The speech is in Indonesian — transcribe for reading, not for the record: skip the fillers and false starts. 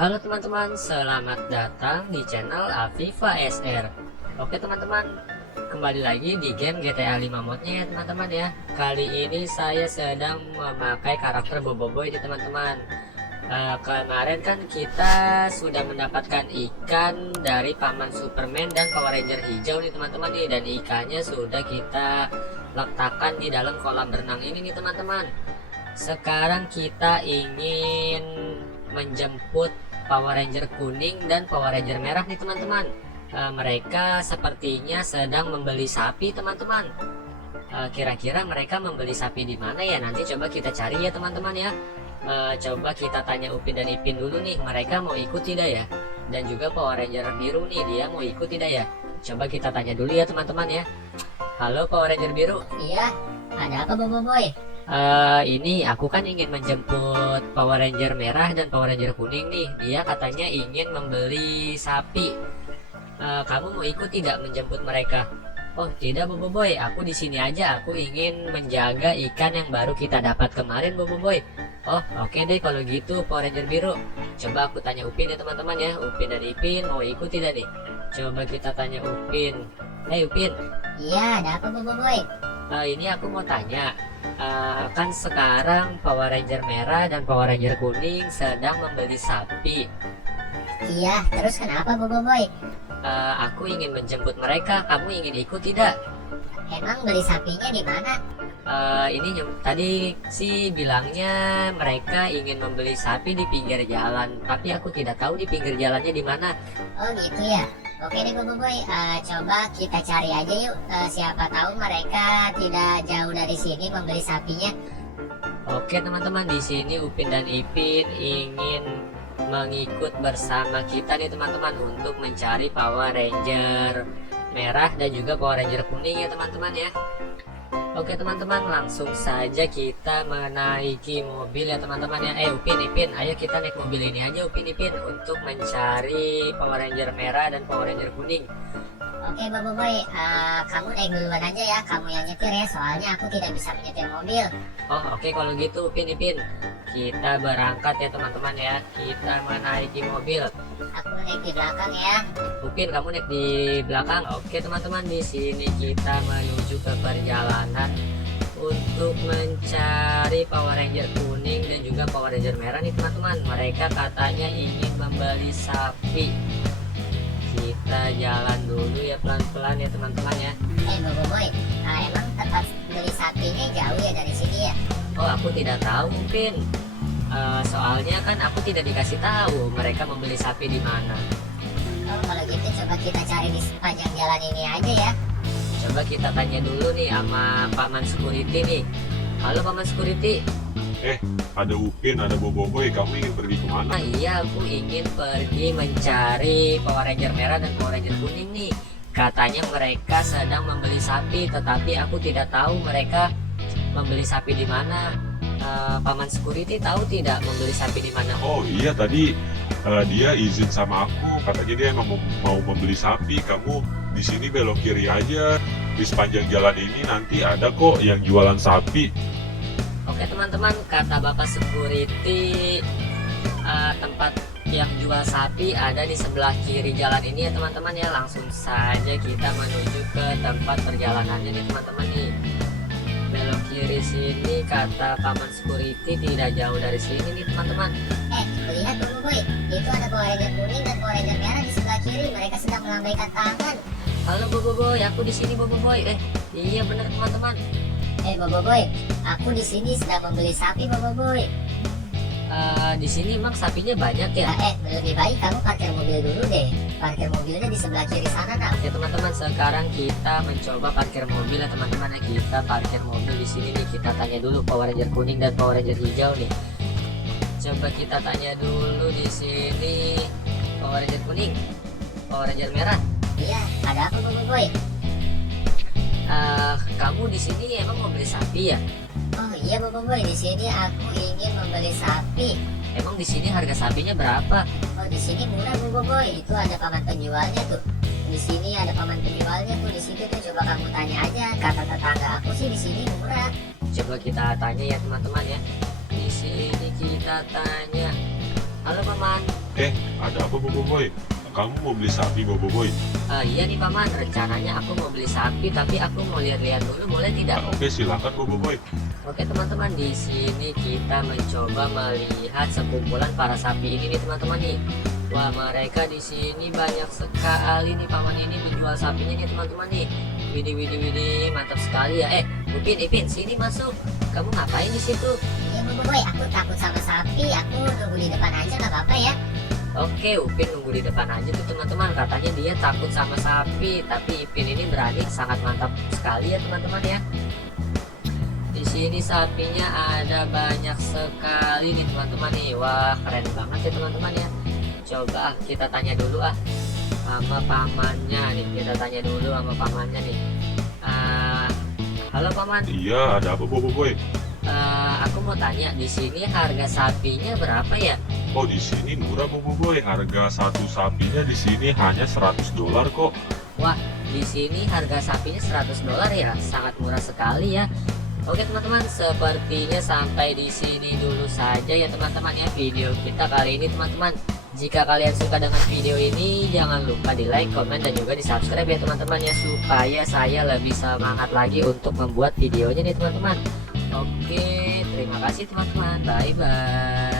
Halo teman-teman, selamat datang di channel Aviva SR. Oke teman-teman, kembali lagi di game GTA 5 modnya ya teman-teman ya. Kali ini saya sedang memakai karakter Boboiboy nih teman-teman. Kemarin kan kita sudah mendapatkan ikan dari Paman Superman dan Power Ranger hijau nih teman-teman nih. Dan ikannya sudah kita letakkan di dalam kolam renang ini nih teman-teman. Sekarang kita ingin menjemput Power Ranger kuning dan Power Ranger merah nih teman-teman. Mereka sepertinya sedang membeli sapi teman-teman. Kira-kira mereka membeli sapi di mana ya? Nanti coba kita cari ya teman-teman ya. Coba kita tanya Upin dan Ipin dulu nih, mereka mau ikut tidak ya? Dan juga Power Ranger biru nih, dia mau ikut tidak ya? Coba kita tanya dulu ya teman-teman ya. Halo Power Ranger biru. Iya, ada apa Boboiboy? Ini aku kan ingin menjemput Power Ranger merah dan Power Ranger kuning nih. Dia katanya ingin membeli sapi. Kamu mau ikut tidak menjemput mereka? Oh tidak Boboiboy, aku di sini aja. Aku ingin menjaga ikan yang baru kita dapat kemarin Boboiboy. Oh oke deh kalau gitu Power Ranger biru. Coba aku tanya Upin ya teman-teman ya. Upin dan Ipin mau ikut tidak nih? Coba kita tanya Upin. Hey Upin. Iya, ada apa Boboiboy? Ini aku mau tanya. Kan sekarang Power Ranger merah dan Power Ranger kuning sedang membeli sapi. Iya, terus kenapa Boboiboy? Aku ingin menjemput mereka. Kamu ingin ikut tidak? Emang beli sapinya di mana? Ini tadi sih bilangnya mereka ingin membeli sapi di pinggir jalan, tapi aku tidak tahu di pinggir jalannya di mana. Oh gitu ya. Oke deh Boboiboy, coba kita cari aja yuk. Siapa tahu mereka tidak jauh dari sini membeli sapinya. Oke teman-teman, di sini Upin dan Ipin ingin mengikut bersama kita nih teman-teman untuk mencari Power Ranger merah dan juga Power Ranger kuning ya teman-teman ya. Oke teman-teman, langsung saja kita menaiki mobil ya teman-teman ya. Upin Ipin, ayo kita naik mobil ini aja Upin Ipin untuk mencari Power Ranger merah dan Power Ranger kuning. Oke Boboiboy, kamu naik duluan aja ya. Kamu yang nyetir ya, soalnya aku tidak bisa menyetir mobil. Oh oke kalau gitu Upin Ipin, kita berangkat ya teman-teman ya. Kita menaiki mobil. Aku naik di belakang ya. Upin kamu naik di belakang. Oke teman-teman, di sini kita menuju ke perjalanan untuk mencari Power Ranger kuning dan juga Power Ranger merah nih teman-teman. Mereka katanya ingin membeli sapi. Kita jalan dulu ya pelan-pelan ya teman-teman ya. Boboiboy, emang tempat beli sapinya jauh ya dari sini ya? Oh aku tidak tahu Upin. Soalnya kan aku tidak dikasih tahu mereka membeli sapi di mana. Oh kalau gitu coba kita cari di sepanjang jalan ini aja ya. Coba kita tanya dulu nih sama Paman Security nih. Halo Paman Security. Ada Upin, ada Boboiboy, kamu ingin pergi kemana? Iya, aku ingin pergi mencari Power Ranger merah dan Power Ranger kuning nih. Katanya mereka sedang membeli sapi, tetapi aku tidak tahu mereka membeli sapi di mana. Paman Security tahu tidak membeli sapi di mana? Oh iya, tadi dia izin sama aku, katanya dia emang mau membeli sapi. Kamu di sini belok kiri aja, di sepanjang jalan ini nanti ada kok yang jualan sapi. Oke teman-teman, kata Bapak Security, tempat yang jual sapi ada di sebelah kiri jalan ini ya teman-teman ya. Langsung saja kita menuju ke tempat perjalanannya nih teman-teman nih. Belok kiri sini kata Paman Security, tidak jauh dari sini nih teman-teman. Lihat Boboiboy, itu ada Power Ranger kuning dan Power Ranger merah di sebelah kiri. Mereka sedang melambaikan tangan. Halo Boboiboy, aku di sini Boboiboy. Iya benar teman-teman. Boboiboy, aku di sini sedang membeli sapi Boboiboy. Di sini emang sapinya banyak ya. Lebih baik kamu parkir mobil dulu deh. Parkir mobilnya di sebelah kiri sana nak. Ya teman-teman, sekarang kita mencoba parkir mobil ya teman-teman. Kita parkir mobil di sini nih. Kita tanya dulu Power Ranger kuning dan Power Ranger hijau nih. Coba kita tanya dulu di sini Power Ranger kuning, Power Ranger merah. Iya, ada apa Boboiboy? Kamu di sini emang mau beli sapi ya? Oh iya Boboiboy, di sini aku ingin membeli sapi. Emang di sini harga sapinya berapa? Oh di sini murah Boboiboy, itu ada paman penjualnya tuh. Di sini ada paman penjualnya tuh di situ tuh. Coba kamu tanya aja, kata tetangga aku sih di sini murah. Coba kita tanya ya teman-teman ya. Di sini kita tanya. Halo paman. Ada apa Bobo Boy? Kamu mau beli sapi Bobo Boy? Iya nih paman, rencananya aku mau beli sapi, tapi aku mau lihat-lihat dulu, boleh tidak? Oke, silakan Bobo Boy. Oke teman-teman, di sini kita mencoba melihat sekumpulan para sapi ini nih teman-teman nih. Wah, mereka di sini banyak sekali nih, paman ini menjual sapinya nih teman-teman nih. Widih widih widih, mantap sekali ya. Ipin, sini masuk. Kamu ngapain di situ? Iya Bobo Boy, aku takut sama sapi, aku nunggu di depan aja nggak apa-apa ya. Oke, Upin nunggu di depan aja tuh teman-teman. Katanya dia takut sama sapi, tapi Ipin ini berani, sangat mantap sekali ya teman-teman ya. Di sini sapinya ada banyak sekali nih teman-teman nih. Wah, keren banget ya teman-teman ya. Coba kita tanya dulu sama pamannya nih. Kita tanya dulu sama pamannya nih. Halo paman. Iya, ada apa Bobo Boy? Aku mau tanya, di sini harga sapinya berapa ya? Oh, di sini murah Bobo Boy. Harga satu sapinya di sini hanya $100 kok. Wah, di sini harga sapinya $100 ya, sangat murah sekali ya. Oke teman-teman, sepertinya sampai di sini dulu saja ya teman-teman ya video kita kali ini teman-teman. Jika kalian suka dengan video ini, jangan lupa di like, komen, dan juga di subscribe ya teman-teman ya, supaya saya lebih semangat lagi untuk membuat videonya nih teman-teman. Oke, terima kasih teman-teman, bye bye.